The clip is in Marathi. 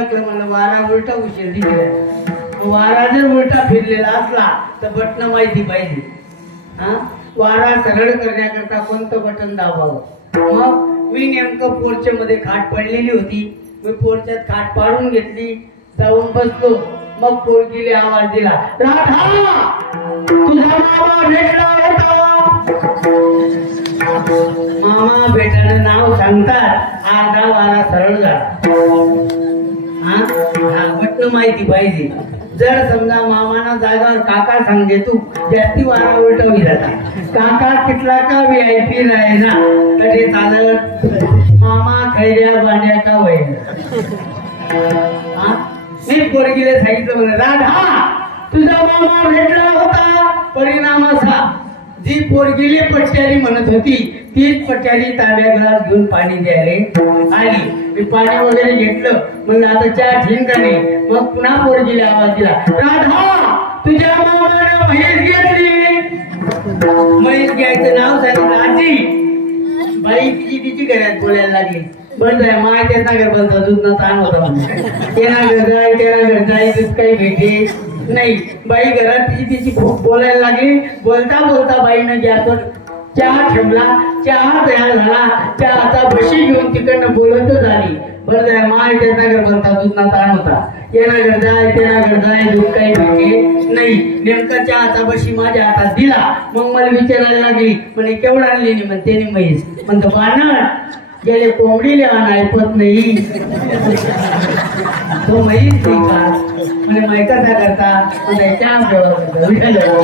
वारा उलटा उशीर दिला. वारा जर उलटा फिरलेला असला तर बटन माहिती पाहिजे. हा? वारा सरळ करण्याकरता कोणतं बटन दाबावं? मग मी नेमकं पोरच्या मध्ये खाट पडलेली होती. मी पोरच्यात खाट पाडून घेतली. जाऊन बसलो. मग पोरगीले आवाज दिला तुझा मामा भेटला होता. मामा भेटायला नाव सांगतात. अर्धा वारा सरळ झाला. हा? माहिती पाहिजे. जर समजा मामाना जागावर काका सांगते तू जास्ती वारा उलटवली जाते. काका कितला का व्ही आय पी राहे ना? कधी चालत मामा खैऱ्या बांड्या का वय मी पोरगीला सांगितलं म्हणे राधा तुझा मामा भेटला होता परिणाम असा. जी पोरगीले पट्ट्यारी म्हणत होती तीच पट्ट्यारी ताब्या घरात घेऊन पाणी द्यायला. आली मी पाणी वगैरे घेतलं. म्हणलं आता चार झिंकाने मग पुन्हा पोरगीला आवाज दिला राधा तुझ्या मामाने म्हैस घेतली. म्हैस घ्यायचं नाव सांगितलं आजी बाई तिची तिची घरात बोलायला लागली. बंद आहे माय ना घर बंद अजून ताण होता. तेना घर जाय तेना घर जाय काही भेटे नाही बाई घरात तिची तिची खूप बोलायला लागली. बोलता बोलता बाईनं गॅसवर चहा ठेवला चहा तयार झाला चहाचा बशी घेऊन तिकडनं बोलत झाली बरं जाय माय त्याचा घर बनता दुधना ताण होता. येणा घर जाय तेना दूध काही भागे नाही नेमका चहाचा बशी माझ्या हातात दिला. मग मला विचारायला लागली म्हणे केवढा आणली म्हण म्हणते त्याने म्हैस. म्हणतो पानं गेले कोंबडीले आण ऐकत नाही. तो म्हैस नाही का? म्हणे मै कसा करता म्हणे चहा प्यावा करता. विठाला.